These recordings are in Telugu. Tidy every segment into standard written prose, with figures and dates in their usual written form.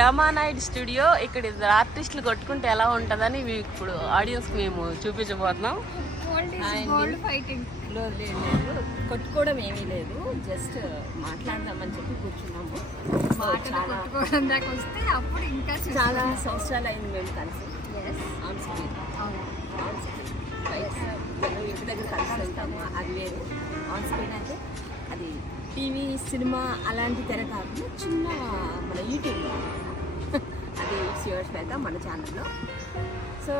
రామానాయుడు స్టూడియో. ఇక్కడ ఇద్దరు ఆర్టిస్టులు కొట్టుకుంటే ఎలా ఉంటుందని ఇప్పుడు ఆడియన్స్ మేము చూపించబోతున్నాం. కొట్టుకోవడం ఏమీ లేదు, జస్ట్ మాట్లాడదామని చెప్పి కూర్చున్నాము. కొట్టుకోవడం దాకా వస్తే అప్పుడు ఇంకా చాలా సంవత్సరాలు అయింది మేము కలిసి. ఇంటి దగ్గర కలిసి ఉంటాము, అది వేరు. ఆన్ స్క్రీన్ అంటే అది టీవీ సినిమా అలాంటి తెర కాకుండా చిన్న మన యూట్యూబ్లో అది శ్వేత మన ఛానల్లో. సో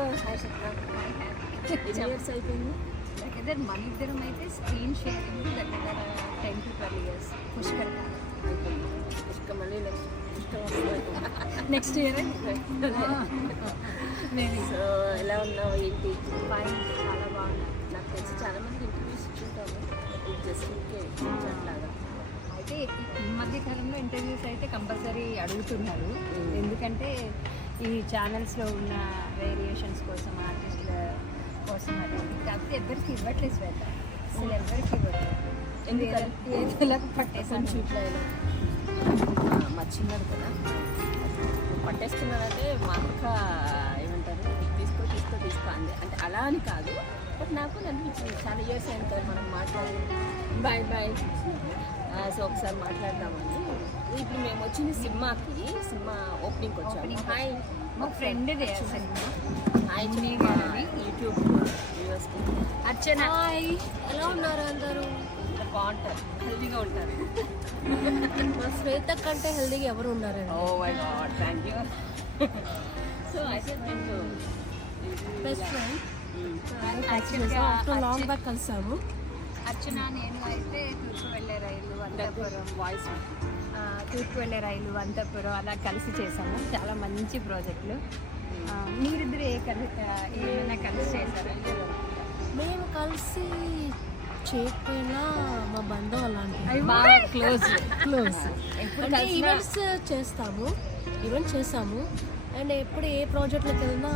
ఇయర్స్ అయిపోయింది. దగ్గర మన ఇద్దరం అయితే స్క్రీన్ షేరింగ్ దగ్గర 10 to 12 years. పుష్కర్ మళ్ళీ నెక్స్ట్ ఇయర్. సో ఎలా ఉన్నావు ఏంటి? ఫైన్, చాలా బాగున్నా. నాకు తెలిసి చాలా మంది ఇంటర్వ్యూస్ ఇచ్చుంటాము, జస్ట్ అట్లాగా. అయితే ఈ మధ్య కాలంలో ఇంటర్వ్యూస్ అయితే కంపల్సరీ అడుగుతున్నారు, ఎందుకంటే ఈ ఛానల్స్లో ఉన్న వేరియేషన్స్ కోసం, ఆర్టిస్టుల కోసం అది. కాకపోతే ఎవరికి ఇవ్వట్లేదు శ్వేత, అసలు ఎవరికి ఇవ్వట్లేదు. ఎందుకు పట్టేసాను షూట్లో మా చిన్నది కదా పట్టేస్తున్నారంటే మా అక్క ఏమంటారు తీసుకో అంది. అంటే అలా అని కాదు, బట్ నాకు అనిపించింది చాలా ఇయర్స్ అయిన తర్వాత మనం మాట్లాడి బాయ్ సో ఒకసారి మాట్లాడదామని. ఇప్పుడు మేము వచ్చింది సినిమా ఓపెనింగ్కి వచ్చాము. హాయ్, మా ఫ్రెండ్దే సినిమా. హాయ్ యూట్యూబ్ వ్యూవర్స్కి. అర్చన, ఎలా ఉన్నారు అందరూ? బాగుంటారు, హెల్దీగా ఉంటారు. మా శ్వేత కంటే హెల్దీగా ఎవరు ఉన్నారు? Oh my god, thank you. So అయితే మీకు best friend after long back కలిసాము. అర్చన నేను అయితే తూర్పు వెళ్ళే రైలు అంతపురం, వాయిస్ తూర్పు వెళ్ళే రైలు అంతపురం అలా కలిసి చేసాము. చాలా మంచి ప్రాజెక్టులు. మీరిద్దరు ఏమైనా కలిసి చేశారా? మేము కలిసి చేయకపోయినా మా బంధం అలాంటివి, బాగా క్లోజ్. అంటే ఈవెంట్స్ చేసాము. అండ్ ఎప్పుడు ఏ ప్రాజెక్ట్లోకి వెళ్ళినా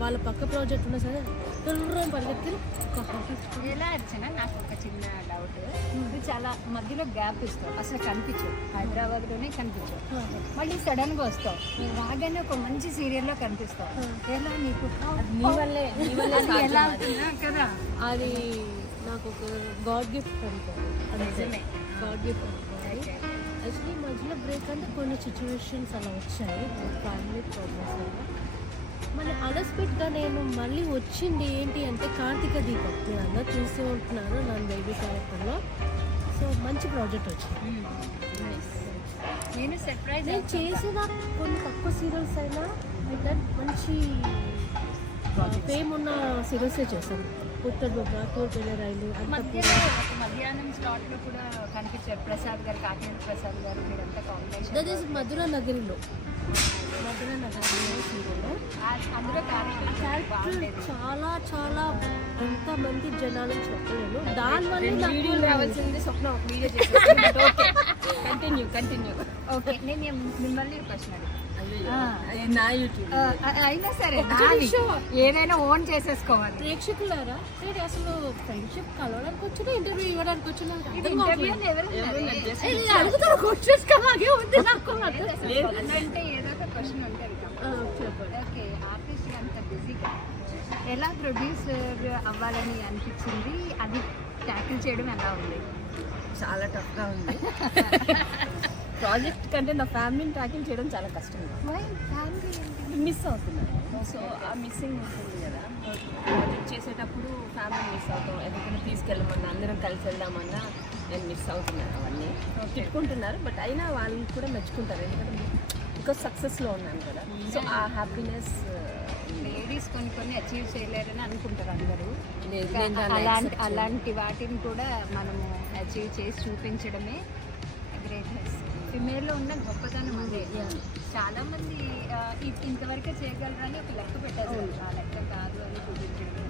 వాళ్ళ పక్క ప్రాజెక్ట్ ఉన్నా సరే దూరం పరిగెత్తి ఎలా అర్చన, నాకు ఒక చిన్న డౌట్. ఇది చాలా మధ్యలో గ్యాప్ ఇస్తావు, అసలు కనిపించవు, హైదరాబాద్లోనే కనిపించవు. మళ్ళీ సడన్గా వస్తావు, రాగానే ఒక మంచి సీరియల్లో కనిపిస్తావు. ఎలా నీకు ఎలా అవుతుందా కదా? అది నాకు ఒక గాడ్ గిఫ్ట్ అనుకోవాలి. గాడ్ గిఫ్ట్ అనుకోవాలి. యాక్చువల్లీ మధ్యలో బ్రేక్ అంటే కొన్ని సిచ్యువేషన్స్ అలా వచ్చాయి, ఫ్యామిలీ ప్రాబ్లమ్స్ వల్ల. మళ్ళీ అన్ఎక్స్పెక్ట్గా నేను మళ్ళీ వచ్చింది ఏంటి అంటే కార్తీక దీపం. మీరు అందరూ చూస్తూ ఉంటున్నారు నా బేబీ క్యారెక్టర్లో. సో మంచి ప్రాజెక్ట్ వచ్చింది. నేను సర్ప్రైజ్. నేను చేసిన కొన్ని తక్కువ సీరియల్స్ అయినా మంచి ఫేమ్ ఉన్న సీరియల్సే చేశాను. ఉత్తర బొబ్బ, తూర్పు వెళ్ళే రైలు, మధ్యాహ్నం స్లాట్లో కూడా కనిపించారు ప్రసాద్ గారు, కాకినాడ ప్రసాద్ గారు. మీరంతా combination. That is Madhura Nagarilo serial. అందులో క్యారెక్టర్ చాలా చాలా ఎంతమంది జనాలు చెప్పలేను. దానివల్ల వీడియో రావాల్సింది స్వప్న ఒక వీడియో కంటిన్యూ. ఓకే, నేను మిమ్మల్ని క్వశ్చన్ అడుగుతాను. నా యూట్యూబ్ అయినా సరే ఏదైనా ఓన్ చేసేసుకోవాలి. ప్రేక్షకులారా, నేను అసలు ఫ్రెండ్షిప్ కలవడానికి వచ్చినా ఇంటర్వ్యూ ఇవ్వడానికి వచ్చినా అంటే ఏదో ఒక క్వశ్చన్ ఉంటుంది. ఓకే, ఆర్టిస్ట్ అంత బిజీగా ఎలా ప్రొడ్యూసర్ అవ్వాలని అనిపించింది? అది ట్యాకిల్ చేయడం ఎలా ఉంది? చాలా టఫ్గా ఉంది. ప్రాజెక్ట్ కంటే నా ఫ్యామిలీని ట్రాకింగ్ చేయడం చాలా కష్టంగా మిస్ అవుతున్నాను. సో ఆ మిస్సింగ్ ఉంటుంది కదా, ప్రాజెక్ట్ చేసేటప్పుడు ఫ్యామిలీ మిస్ అవుతాం. ఎక్కడికైనా తీసుకెళ్ళమన్నా, అందరం కలిసి వెళ్దామన్నా నేను మిస్ అవుతున్నాను. అవన్నీ తిట్టుకుంటున్నారు, బట్ అయినా వాళ్ళు కూడా మెచ్చుకుంటారు, ఎందుకంటే బికాస్ సక్సెస్లో ఉన్నాను కదా. సో ఆ హ్యాపీనెస్ లేడీస్ కొన్ని అచీవ్ చేయలేరని అనుకుంటారు అందరూ. లేదు, అలాంటి వాటిని కూడా మనము అచీవ్ చేసి చూపించడమే గ్రేట్నెస్. ఫిమేల్లో ఉన్న గొప్పతనం అదే. చాలా మంది ఇంతవరకే చేయగలరని ఒక లెక్క పెట్టారు, ఆ లెక్క కాదు అని చూపించడం.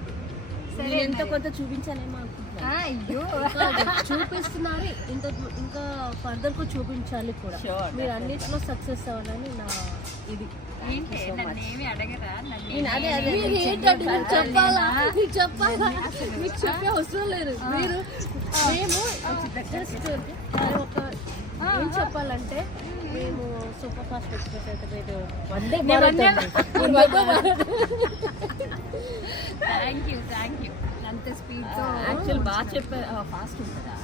సరే, ఎంత కొంత చూపించాలేమో అనుకుంటున్నా. అయ్యో, చూపిస్తున్నారు, ఇంకా ఫర్దర్ కు చూపించాలి కూడా. మీరు అన్నింటిలో సక్సెస్ అవ్వాలని నా ఇది. ఏంటి నన్ను ఏమి అడగరా? చెప్పాలా? మీకు చెప్పే అవసరం లేదు. మేము జస్ట్ ఒక ఏం చెప్పాలంటే, మేము సూపర్ ఫాస్ట్ ఎక్స్ప్రెస్ అయితే మీరు వందే నేను భారత్ వందే అండి. థ్యాంక్ యూ అంత స్పీడ్తో యాక్చువల్ బాగా చెప్పారు. ఫాస్ట్ ఉంటుందా?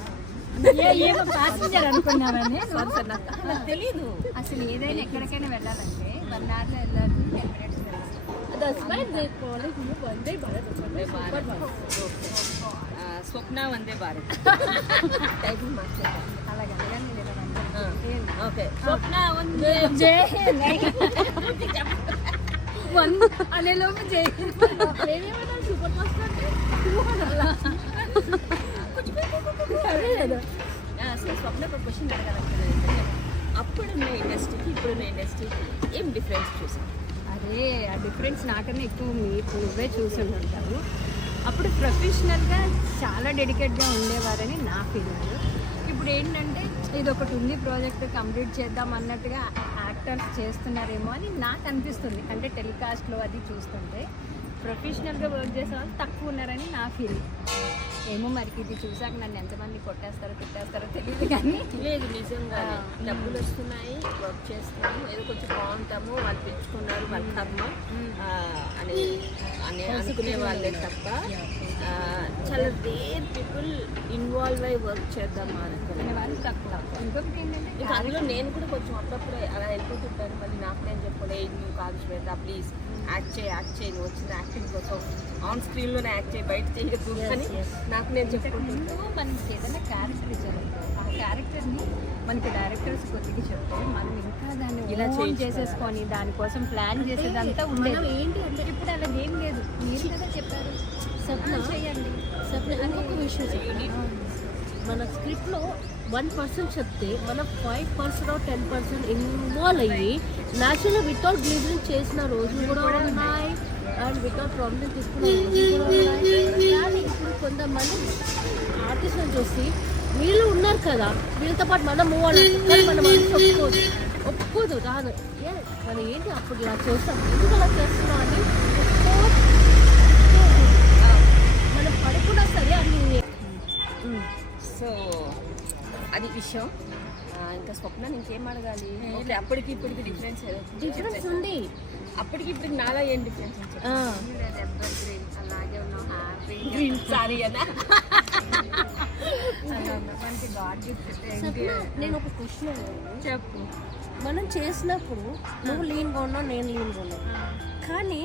ఏమో ప్యాసింజర్ అనుకున్నామని సరే నాకు తెలీదు. అసలు ఏదైనా ఎక్కడికైనా వెళ్ళాలంటే 1 hourలో వెళ్ళాలి, 10 minutes వెళ్ళాలి. That's why they call it Vande Bharat. Vande super Bharat. Fast. Swapna Vande Bharat typing మార్చేద్దాం. అలాగే అలాగే నేను ఇలా అంటాను. ఓకే స్వప్న వందే జై హింద్ అనేలోపు జై హింద్. నేనేమన్నా సూపర్ ఫాస్ట్ అంటే 200 అదే కదా. అసలు స్వప్న ఒక క్వశ్చన్ అడగాలంటే అప్పుడున్న ఇండస్ట్రీకి ఇప్పుడున్న ఇండస్ట్రీకి ఏం డిఫరెన్స్ చూసాం? అదే ఆ డిఫరెన్స్ నాకన్నా ఎక్కువ నువ్వే చూసుంటావు. అప్పుడు ప్రొఫెషనల్గా చాలా డెడికేట్గా ఉండేవారని నా ఫీలింగ్. ఇప్పుడు ఏంటంటే ఇది ఒకటి ఉంది, ప్రాజెక్ట్ కంప్లీట్ చేద్దాం అన్నట్టుగా యాక్టర్స్ చేస్తున్నారేమో అని నాకు అనిపిస్తుంది. అంటే టెలికాస్ట్లో అది చూస్తుంటే ప్రొఫెషనల్గా వర్క్ చేసే వాళ్ళు తక్కువ ఉన్నారని నా ఫీలింగ్. ఏమో మరి ఇది చూసాక నన్ను ఎంతమంది కొట్టేస్తారో తిట్టేస్తారో తెలియదు కానీ లేదు, నిజంగా డబ్బులు వస్తున్నాయి, వర్క్ చేస్తున్నాము, ఏదో కొంచెం బాగుంటాము, వాళ్ళు పెంచుకున్నారు వాళ్ళ కర్మ అని అనుకునే వాళ్ళే తప్ప చాలా రేర్ పీపుల్ ఇన్వాల్వ్ అయ్యి వర్క్ చేద్దామా అనుకునే వాళ్ళు తక్కువ. ఇంకొకటి ఏంటంటే ఇంకా అందులో నేను కూడా కొంచెం అప్పుడప్పుడు అలా వెళ్ళిపోతుంటాను. మళ్ళీ నాకు నేను చెప్పలే నువ్వు కాదు శ్వేత ప్లీజ్ యాక్ట్ చేయి నువ్వు వచ్చిన యాక్టింగ్ కోసం ఆన్ స్క్రీన్లోనే యాక్ట్ చేయి, బయట చేయదు అని నాకు నేను చెప్పుకుంటూ. మనకి ఏదైనా క్యారెక్టర్ ఇచ్చారంటే ఆ క్యారెక్టర్ని మనకి డైరెక్టర్స్ కొద్దిగా చెప్తే మనం ఇంకా దాన్ని ఇలా చేసేసుకొని దానికోసం ప్లాన్ చేసేదంతా ఉండేది. ఏంటి అంటే ఇప్పుడు అలా ఏం లేదు, మీరు కదా చెప్పారు సప్న చేయండి. సప్న ఇంకొక విషయం చెప్తాను. మన స్క్రిప్ట్లో 1% చెప్తే మనం 5% 10% ఇన్వాల్వ్ అయ్యి న్యాచురల్గా వితౌట్ గ్లిజరింగ్ చేసిన రోజులు కూడా ఉన్నాయి అండ్ వితౌట్ ప్రాబ్లమ్ తీసుకున్న రోజులు కూడా ఉన్నాయి. కానీ ఇప్పుడు కొంతమంది ఆర్టిస్ట్ని చూసి వీళ్ళు ఉన్నారు కదా వీళ్ళతో పాటు మనం మూవ్ అవ్వాలి కానీ మన మనసు ఒప్పుకోదు రాదు. మనం ఏంటి అప్పుడు ఇలా చేస్తాం ఎందుకు అలా చేస్తున్నాం అని మనం పడుకున్నా సరే అది సో అది విషయం. ఇంకా స్వప్న ఇంకేం అడగాలి? ఓకే అప్పటికి ఇప్పటికి డిఫరెన్స్ ఉంది. అప్పటికి ఇప్పటికి నాలా ఏం డిఫరెన్స్ అలాగే ఉన్నాం, హ్యాపీ సారీ అన్నా మనకి గాడ్ గిఫ్ట్. సప్న, నేను ఒక క్వశ్చన్ చెప్పు. మనం చేసినప్పుడు నువ్వు లీన్గా ఉన్నావు నేను లీన్గా ఉన్నావు కానీ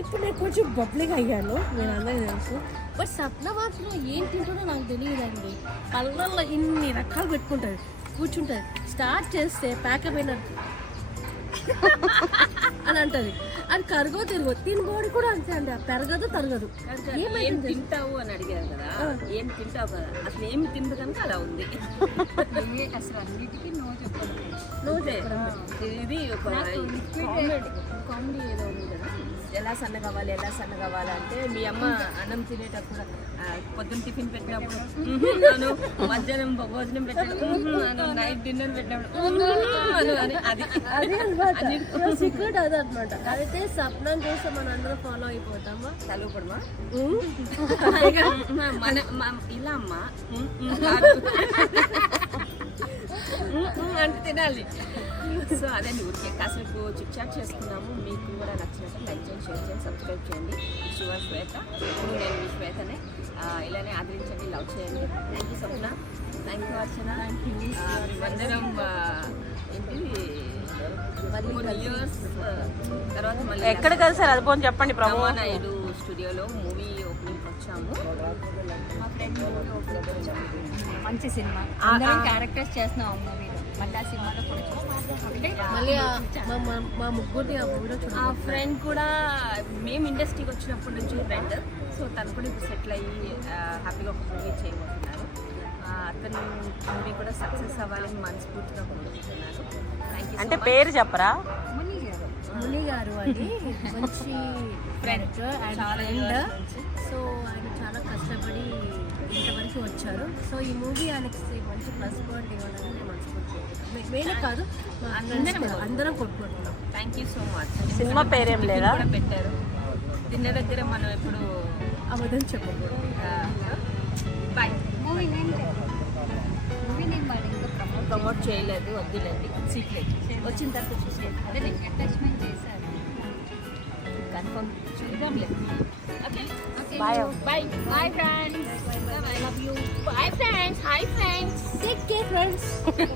ఇప్పుడు నేను కొంచెం బబ్లింగ్ అయ్యాను నేను అందరికీ తెలుసు. బట్ సప్న మాత్రం ఏం తింటుందో నాకు తెలియదండి. పళ్ళల్లో ఇన్ని రకాలు పెట్టుకుంటుంది కూర్చుంటుంది స్టార్ట్ చేస్తే ప్యాకప్ అయినట్టు అని అంటది. అది కరగో తిరగో దీని బాడీ కూడా అంతే అండి పెరగదు తరగదు. ఏం తింటావు అని అడిగారు కదా, ఏం తింటావు కదా అసలు ఏమి తిందు కనుక అలా ఉంది. అసలు అన్నిటికీ నో చెప్పదు. ఇది ఒక కామెడీ ఏదో ఉంది కదా, ఎలా సన్న కావాలి అంటే మీ అమ్మ అన్నం తినేటప్పుడు పొద్దున్న టిఫిన్ పెట్టినప్పుడు అను, మధ్యాహ్నం భోజనం పెట్టినప్పుడు అను, నైట్ డిన్నర్ పెట్టినప్పుడు అని అది సీక్రెట్ అది అనమాట. అయితే సప్నం చేస్తే మన అందరం ఫాలో అయిపోతామా తలుపడమా ఇలా అమ్మా అంటే తినాలి. సో అదే ఊరికే కాసేపు చిట్ చాట్ చేసుకున్నాము. మీకు కూడా నచ్చినట్టు లైక్ చేయండి, షేర్ చేయండి, సబ్స్క్రైబ్ చేయండి. శివర్ శ్వేత, ఇప్పుడు నేను మీ శ్వేతనే. ఇలానే ఆదరించండి, లవ్ చేయండి. Thank you Swapna, thank you Archana. అందరం ఏంటి ఇయర్స్ తర్వాత మళ్ళీ ఎక్కడ కలిసారు అది పోని చెప్పండి. రామానాయుడు స్టూడియోలో మూవీ ఓపెనింగ్ వచ్చాము. మా ఫ్రెండ్ మంచి సినిమా, అందరం క్యారెక్టర్స్ చేస్తున్నాం మూవీలో. మళ్ళీ ఆ సినిమాలో కూడా మళ్ళీ మా ముగ్గురిని ఆ మూవీలో ఆ ఫ్రెండ్ కూడా మేము ఇండస్ట్రీకి వచ్చినప్పటి నుంచి ఫ్రెండ్. సో తను కూడా ఇప్పుడు సెటిల్ అయ్యి హ్యాపీగా ఒక మూవీ చేయబోతున్నారు. అతను మూవీ కూడా సక్సెస్ అవ్వాలని మనస్ఫూర్తిగా కోరుకుంటున్నాను. Thank you. అంటే పేరు చెప్పరా? ముని గారు అని మంచి ఫ్రెండ్ అండ్ ఫ్రెండ్. సో ఆయన చాలా కష్టపడి ఇంతవరకు వచ్చారు. సో ఈ మూవీ ఆయనకి మంచి ప్లస్ పాయింట్ ఇవ్వాలని నేను మనసుకుంటున్నాను. మేమే కాదు అందరం కొట్టుకుంటున్నాం. Thank you so much. Cinema పేరేం లేదా? పెట్టారు తిన్న దగ్గర మనం ఎప్పుడు అబద్ధం చెప్పకూడదు. బాయ్. మూవీ నేను మళ్ళీ ఇంకా ప్రమోట్ ప్రమోట్ చేయలేదు, వద్దులేండి, సీక్రెట్. వచ్చిన తర్వాత చూసుకోండి. అదే అటాచ్మెంట్ చేశారు. కన్ఫర్మ్ చూద్దాంలే. Okay bye bye bye friends. Love you. Bye friends. Hi friends. Take care friends.